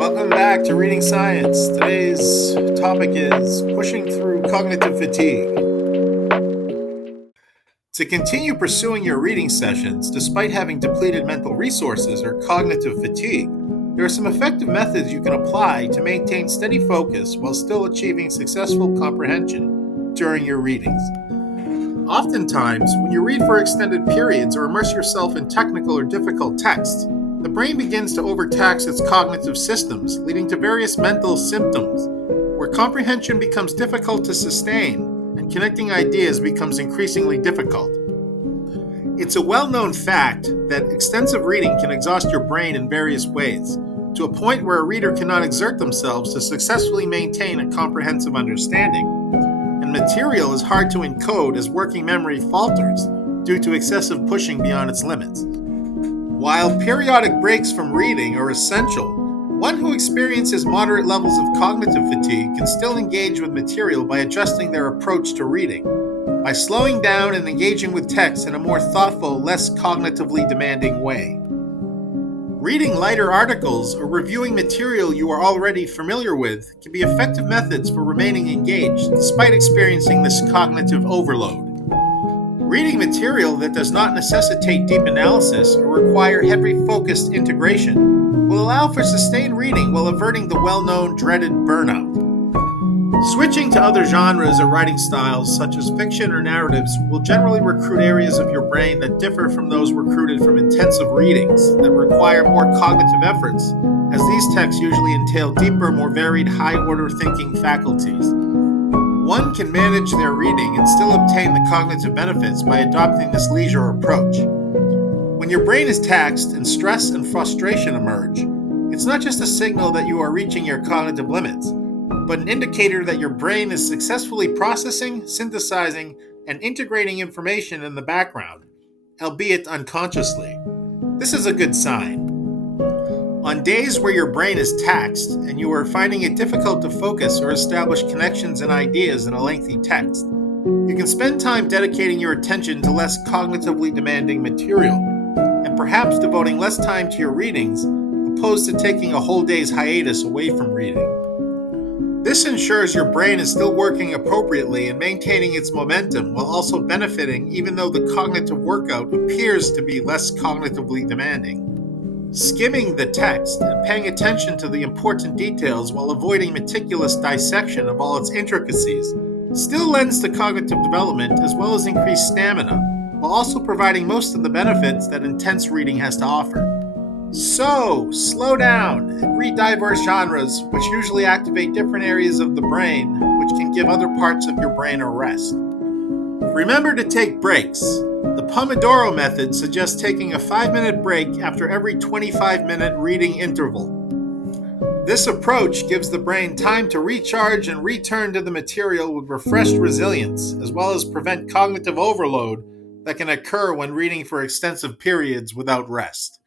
Welcome back to Reading Science. Today's topic is pushing through cognitive fatigue. To continue pursuing your reading sessions despite having depleted mental resources or cognitive fatigue, there are some effective methods you can apply to maintain steady focus while still achieving successful comprehension during your readings. Oftentimes, when you read for extended periods or immerse yourself in technical or difficult texts, the brain begins to overtax its cognitive systems, leading to various mental symptoms, where comprehension becomes difficult to sustain and connecting ideas becomes increasingly difficult. It's a well-known fact that extensive reading can exhaust your brain in various ways, to a point where a reader cannot exert themselves to successfully maintain a comprehensive understanding, and material is hard to encode as working memory falters due to excessive pushing beyond its limits. While periodic breaks from reading are essential, one who experiences moderate levels of cognitive fatigue can still engage with material by adjusting their approach to reading, by slowing down and engaging with text in a more thoughtful, less cognitively demanding way. Reading lighter articles or reviewing material you are already familiar with can be effective methods for remaining engaged despite experiencing this cognitive overload. Reading material that does not necessitate deep analysis or require heavy focused integration will allow for sustained reading while averting the well-known dreaded burnout. Switching to other genres or writing styles such as fiction or narratives will generally recruit areas of your brain that differ from those recruited from intensive readings that require more cognitive efforts, as these texts usually entail deeper, more varied, high-order thinking faculties. One can manage their reading and still obtain the cognitive benefits by adopting this leisure approach. When your brain is taxed and stress and frustration emerge, it's not just a signal that you are reaching your cognitive limits, but an indicator that your brain is successfully processing, synthesizing, and integrating information in the background, albeit unconsciously. This is a good sign. On days where your brain is taxed and you are finding it difficult to focus or establish connections and ideas in a lengthy text, you can spend time dedicating your attention to less cognitively demanding material, and perhaps devoting less time to your readings, opposed to taking a whole day's hiatus away from reading. This ensures your brain is still working appropriately and maintaining its momentum while also benefiting even though the cognitive workout appears to be less cognitively demanding. Skimming the text and paying attention to the important details while avoiding meticulous dissection of all its intricacies still lends to cognitive development as well as increased stamina, while also providing most of the benefits that intense reading has to offer. So, slow down and read diverse genres, which usually activate different areas of the brain, which can give other parts of your brain a rest. Remember to take breaks. The Pomodoro method suggests taking a 5-minute break after every 25-minute reading interval. This approach gives the brain time to recharge and return to the material with refreshed resilience, as well as prevent cognitive overload that can occur when reading for extensive periods without rest.